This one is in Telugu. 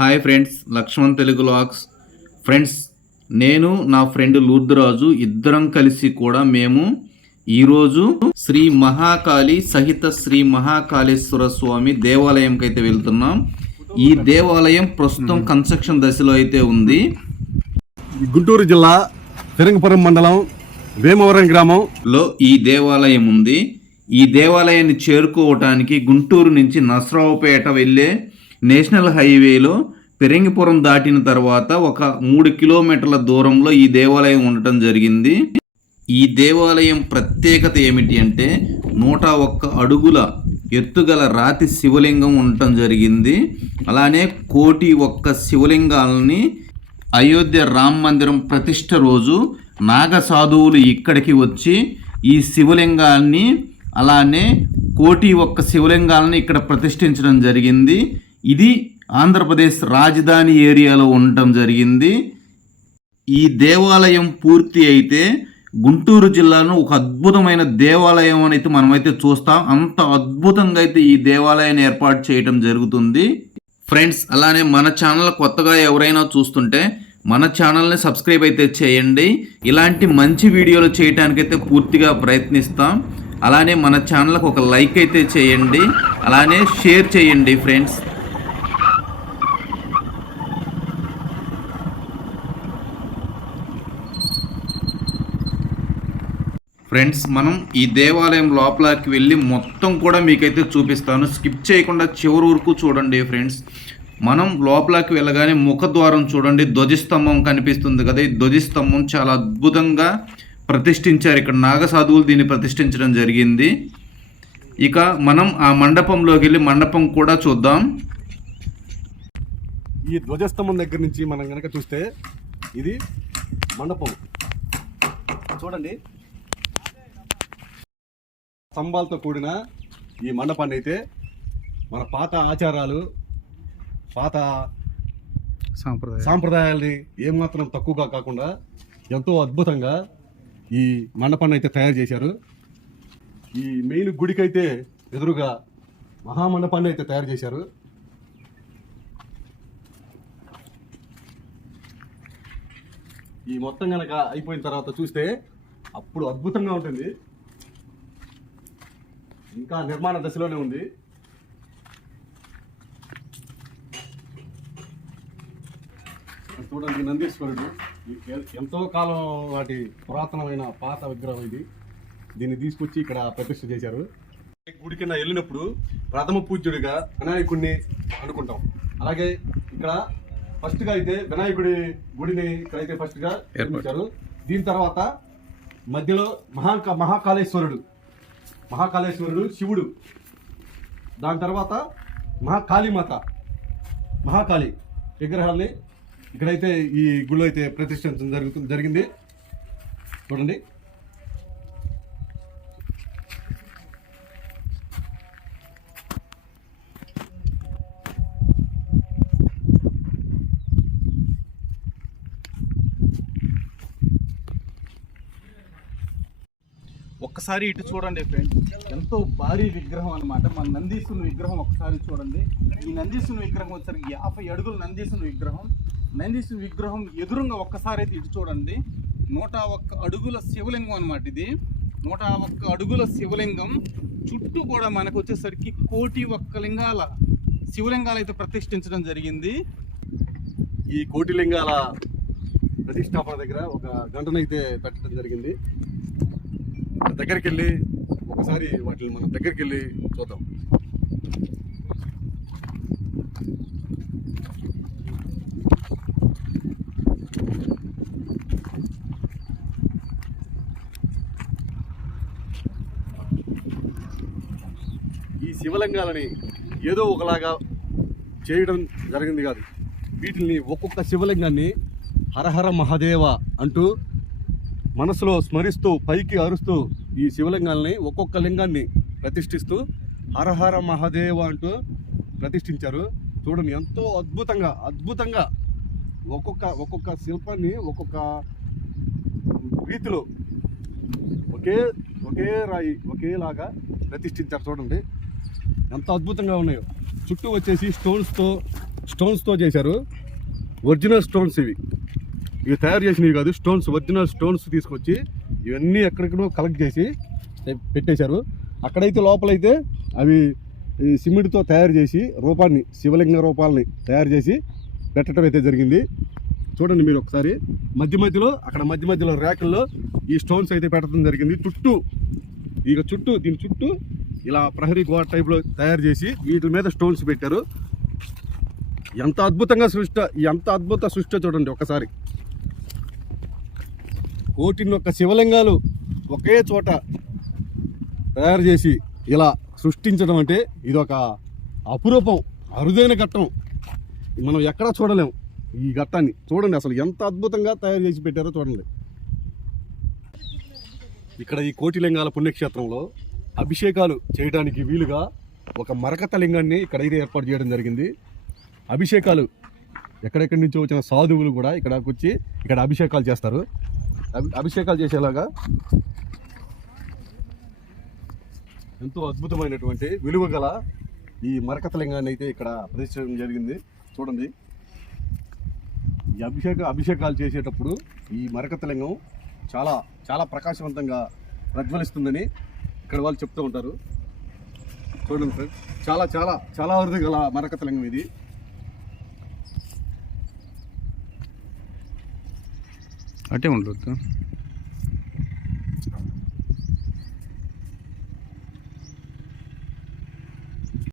Hi friends Lakshman Telugu logs friends నేను నా ఫ్రెండ్ లూర్దురాజు ఇద్దరం కలిసి కూడా మేము ఈరోజు శ్రీ మహాకాళి సహిత శ్రీ మహాకాళేశ్వర స్వామి దేవాలయంకి అయితే వెళ్తున్నాం. ఈ దేవాలయం ప్రస్తుతం కన్స్ట్రక్షన్ దశలో అయితే ఉంది. గుంటూరు జిల్లా తిరంగపురం మండలం వేమవరం గ్రామం. లో ఈ దేవాలయం ఉంది. ఈ దేవాలయాన్ని చేరుకోవటానికి గుంటూరు నుంచి నసరావుపేట వెళ్ళే నేషనల్ హైవేలో పెరంగిపురం దాటిన తర్వాత ఒక మూడు కిలోమీటర్ల దూరంలో ఈ దేవాలయం ఉండటం జరిగింది. ఈ దేవాలయం ప్రత్యేకత ఏమిటి అంటే నూట ఒక్క అడుగుల ఎత్తుగల రాతి శివలింగం ఉండటం జరిగింది. అలానే కోటి ఒక్క శివలింగాలని అయోధ్య రామ మందిరం ప్రతిష్ట రోజు నాగసాధువులు ఇక్కడికి వచ్చి ఈ శివలింగాన్ని అలానే కోటి ఒక్క శివలింగాలను ఇక్కడ ప్రతిష్ఠించడం జరిగింది. ఇది ఆంధ్రప్రదేశ్ రాజధాని ఏరియాలో ఉండటం జరిగింది. ఈ దేవాలయం పూర్తి అయితే గుంటూరు జిల్లాలో ఒక అద్భుతమైన దేవాలయం అని అయితే మనమైతే చూస్తాం. అంత అద్భుతంగా అయితే ఈ దేవాలయాన్ని ఏర్పాటు చేయటం జరుగుతుంది. ఫ్రెండ్స్ అలానే మన ఛానల్ కొత్తగా ఎవరైనా చూస్తుంటే మన ఛానల్ని సబ్స్క్రైబ్ అయితే చేయండి. ఇలాంటి మంచి వీడియోలు చేయడానికైతే పూర్తిగా ప్రయత్నిస్తాం. అలానే మన ఛానల్కి ఒక లైక్ అయితే చేయండి. అలానే షేర్ చేయండి ఫ్రెండ్స్. ఫ్రెండ్స్ మనం ఈ దేవాలయం లోపలికి వెళ్ళి మొత్తం కూడా మీకైతే చూపిస్తాను. స్కిప్ చేయకుండా చివరి వరకు చూడండి ఫ్రెండ్స్ మనం లోపలికి వెళ్ళగానే ముఖద్వారం చూడండి. ధ్వజస్తంభం కనిపిస్తుంది కదా. ఈ ధ్వజస్తంభం చాలా అద్భుతంగా ప్రతిష్ఠించారు. ఇక్కడ నాగసాధువులు దీన్ని ప్రతిష్ఠించడం జరిగింది. ఇక మనం ఆ మండపంలోకి వెళ్ళి మండపం కూడా చూద్దాం. ఈ ధ్వజస్తంభం దగ్గర నుంచి మనం కనుక చూస్తే ఇది మండపం. చూడండి. స్తంభాలతో కూడిన ఈ మండపాన్ని అయితే మన పాత ఆచారాలు పాత సాంప్రదాయం సాంప్రదాయాల్ని ఏమాత్రం తక్కువగా కాకుండా ఎంతో అద్భుతంగా ఈ మండపాన్ని అయితే తయారు చేశారు. ఈ మెయిన్ గుడికైతే ఎదురుగా మహామండపాన్ని అయితే తయారు చేశారు. ఈ మొత్తం కనుక అయిపోయిన తర్వాత చూస్తే అప్పుడు అద్భుతంగా ఉంటుంది. ఇంకా నిర్మాణ దశలోనే ఉంది. చూడండి నందీశ్వరుడు. ఎంతో కాలం వాటి పురాతనమైన పాత విగ్రహం ఇది. దీన్ని తీసుకొచ్చి ఇక్కడ ప్రతిష్ఠ చేశారు. గుడి కింద వెళ్ళినప్పుడు ప్రథమ పూజ్యుడిగా వినాయకుడిని అనుకుంటాం. అలాగే ఇక్కడ ఫస్ట్గా అయితే వినాయకుడి గుడిని ఇక్కడైతే ఫస్ట్గా నిర్మించారు. దీని తర్వాత మధ్యలో మహా మహాకాళేశ్వరుడు మహాకాళేశ్వరుడు శివుడు. దాని తర్వాత మహాకాళీమాత. మహాకాళి విగ్రహాన్ని ఇక్కడైతే ఈ గుడిలో అయితే ప్రతిష్ఠించడం జరుగుతుంది జరిగింది. చూడండి. ఒక్కసారి ఇటు చూడండి ఫ్రెండ్స్ ఎంతో భారీ విగ్రహం అన్నమాట. మన నందీసుని విగ్రహం ఒక్కసారి చూడండి. ఈ నందీసుని విగ్రహం వచ్చరికి యాభై అడుగుల నందీసుని విగ్రహం. నందీసుని విగ్రహం ఎదురుగా ఒక్కసారి అయితే ఇటు చూడండి. నూట ఒక్క అడుగుల శివలింగం అనమాట ఇది. నూట ఒక్క అడుగుల శివలింగం. చుట్టూ కూడా మనకు వచ్చేసరికి కోటి ఒక్క లింగాల శివలింగాలు అయితే ప్రతిష్ఠించడం జరిగింది. ఈ కోటిలింగాల ప్రతిష్టాపన దగ్గర ఒక గంటనైతే పెట్టడం జరిగింది. దగ్గరికి వెళ్ళి ఒకసారి వాటిని మనం దగ్గరికి వెళ్ళి చూద్దాం. ఈ శివలింగాలని ఏదో ఒకలాగా చేయడం జరిగింది కాదు. వీటిని ఒక్కొక్క శివలింగాన్ని హరహర మహాదేవ అంటూ మనసులో స్మరిస్తూ పైకి అరుస్తూ ఈ శివలింగాల్ని ఒక్కొక్క లింగాన్ని ప్రతిష్ఠిస్తూ హరహర మహాదేవ అంటూ ప్రతిష్ఠించారు. చూడండి ఎంతో అద్భుతంగా అద్భుతంగా ఒక్కొక్క ఒక్కొక్క శిల్పాన్ని ఒక్కొక్క రీతిలో ఒకే ఒకే రాయి ఒకేలాగా ప్రతిష్ఠించారు చూడండి. ఎంత అద్భుతంగా ఉన్నాయో. చుట్టూ వచ్చేసి స్టోన్స్తో స్టోన్స్తో చేశారు. ఒరిజినల్ స్టోన్స్ ఇవి. ఇవి తయారు చేసినవి కాదు స్టోన్స్ ఒరిజినల్ స్టోన్స్ తీసుకొచ్చి ఇవన్నీ ఎక్కడెక్కడో కలెక్ట్ చేసి పెట్టేశారు. అక్కడైతే లోపలైతే అవి సిమెంట్తో తయారు చేసి రూపాన్ని శివలింగ రూపాలని తయారు చేసి పెట్టడం అయితే జరిగింది. చూడండి మీరు ఒకసారి. మధ్య మధ్యలో అక్కడ మధ్య మధ్యలో ర్యాకుల్లో ఈ స్టోన్స్ అయితే పెట్టడం జరిగింది. చుట్టూ ఇక చుట్టూ దీని చుట్టూ ఇలా ప్రహరీ గోడ టైప్లో తయారు చేసి వీటి మీద స్టోన్స్ పెట్టారు. ఎంత అద్భుతంగా సృష్టి ఎంత అద్భుత సృష్టి చూడండి ఒకసారి. కోటిన్నొక్క శివలింగాలు ఒకే చోట తయారు చేసి ఇలా సృష్టించడం అంటే ఇది ఒక అపురూపం అరుదైన ఘట్టం. మనం ఎక్కడా చూడలేం ఈ ఘట్టాన్ని. చూడండి అసలు ఎంత అద్భుతంగా తయారు చేసి పెట్టారో చూడండి. ఇక్కడ ఈ కోటిలింగాల పుణ్యక్షేత్రంలో అభిషేకాలు చేయడానికి వీలుగా ఒక మరకత లింగాన్ని ఇక్కడ అయితే ఏర్పాటు చేయడం జరిగింది. అభిషేకాలు ఎక్కడెక్కడి నుంచో వచ్చిన సాధువులు కూడా ఇక్కడకు వచ్చి ఇక్కడ అభిషేకాలు చేస్తారు. అభిషేకాలు చేసేలాగా ఎంతో అద్భుతమైనటువంటి విలువ గల ఈ మరకత లింగాన్ని అయితే ఇక్కడ ప్రతిష్ఠించడం జరిగింది. చూడండి. ఈ అభిషేక అభిషేకాలు చేసేటప్పుడు ఈ మరకత లింగం చాలా చాలా ప్రకాశవంతంగా ప్రజ్వలిస్తుందని ఇక్కడ వాళ్ళు చెప్తూ ఉంటారు. చూడండి ఫ్రెండ్స్. చాలా చాలా చాలా అరుదు గల మరకత లింగం ఇది. అటే ఉండొద్దు.